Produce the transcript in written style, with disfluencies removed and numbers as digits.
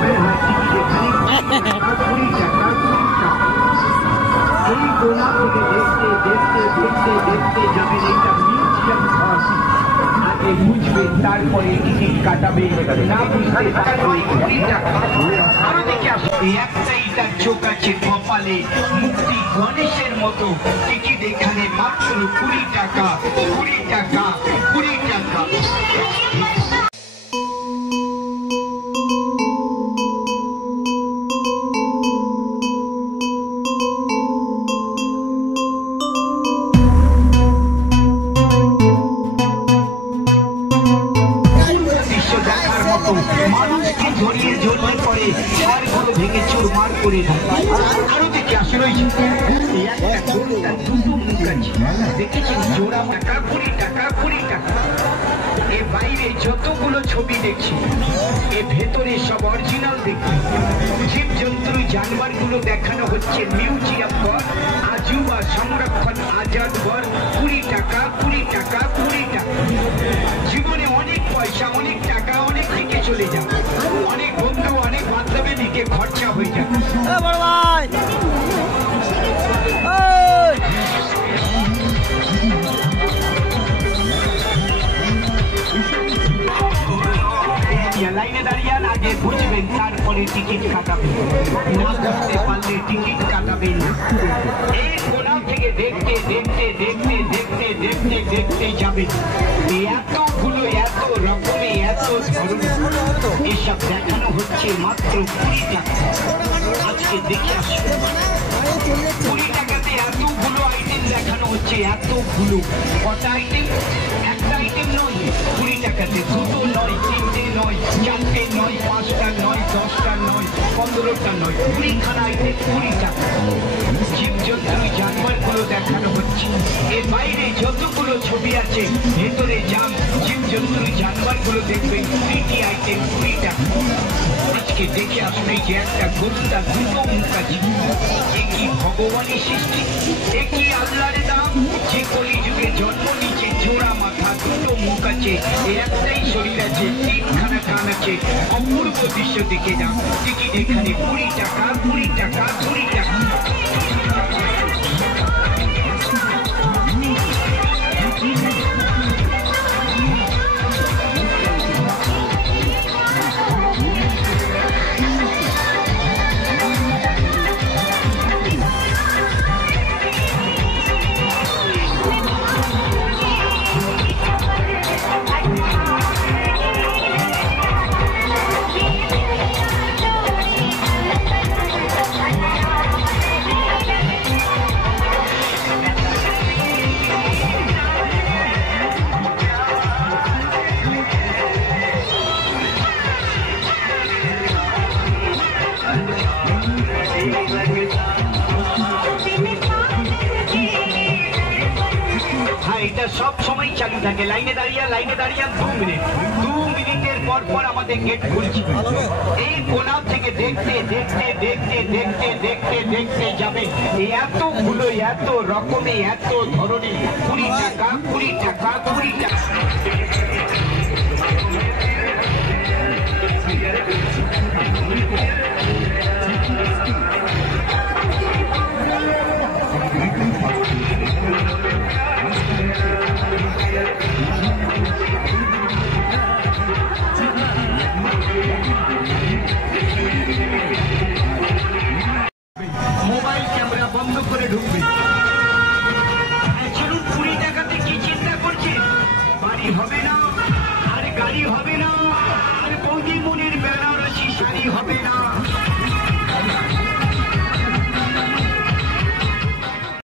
এই গোলা থেকে দেখতে দেখতে দেখতে দেখতে যাবেন একটা মিউজিয়াম ঘর। আগে বুঝবেন, তারপরে টিকিট কাটাবে, না বুঝতে আরো দেখে আসো। একটাই তার চোখ আছে কপালে, মুক্তি গণেশের মতো। টিকিট এখানে মাত্র 20 টাকা, 20 টাকা, 20 টাকা। মানুষকে জড়িয়ে জড়িয়ে পড়ে, ঘরগুলো ভেঙে চুরমার করে দেয়। আরো দেখে আসে রয়েছে দুটো মুখ আছে, দেখেছেন? জোড়া টাকা, 20 টাকা, 20 টাকা। এ বাইরে যতগুলো ছবি দেখছি, এ ভেতরে সব অরিজিনাল দেখছি। জীবজন্তু জানোয়ার গুলো দেখানো হচ্ছে মিউজিয়াম ঘর, আজুবা সংরক্ষণ আজাদ ঘর। 20 টাকা, 20 টাকা, 20 টাকা। জীবনে অনেক পয়সা, অনেক টাকা, অনেক দিকে চলে যায়, অনেক বন্ধু, অনেক বান্ধবের দিকে খরচা হয়ে যায়। লাইনে দাঁড়িয়ে আগে বুঝবেন, তারপরে টিকিট কাটাবেন, না বুঝতে পারলে টিকিট কাটাবেন। এই কোনা থেকে দেখতে দেখতে দেখতে দেখতে দেখতে দেখতে যাবেন। এতগুলো, এত রকমের, এত ধরনের এসব দেখানো হচ্ছে মাত্র 20 টাকা। আজকে দেখে আসুন, 20 টাকাতে এতগুলো আইটেম দেখানো হচ্ছে, এতগুলো। কটা আইটেম? একটা আইটেম নয়, 20 টাকাতে দুটো নয়, তিনটে নয়, চারটে নয়, 5টা নয়, 10টা নয়, 15টা নয়, 20খানা আইটেম, 20 টাকা। জীবজন্তু জানোয়ারগুলো দেখানো হচ্ছে। এর বাইরে যতগুলো ছবি আছে, ভেতরে যান, জীবজন্তু জানোয়ারগুলো দেখবেন। 20টি আইটেম, 20 টাকা। আজকে দেখে আসলে যে একটা গরুটা দুটো মুখ আছে, এ কি ভগবানের সৃষ্টি, এ কি আল্লাহর দাম? যে কলিযুগে জন্ম নিচ্ছে, জোড়া মাথা, দুটো মুখ আছে, একটাই শরীর আছে, 3খানা কান আছে। অপূর্ব দৃশ্য দেখে যান। টিকিট এখানে 20 টাকা, 20 টাকা, 20 টাকা। এটা সব সময় চালু থাকে। লাইনে দাঁড়িয়ে 2 মিনিটের পর পর আমাদের গেট খুলছে। এই কোনা থেকে দেখতে দেখতে দেখতে দেখতে দেখতে দেখতে যাবে। এতগুলো, এত রকমের, এত ধরনের। 20 টাকা, 20 টাকা, 20 টাকা। মোবাইল ক্যামেরা বন্ধ করে ঢুকবে।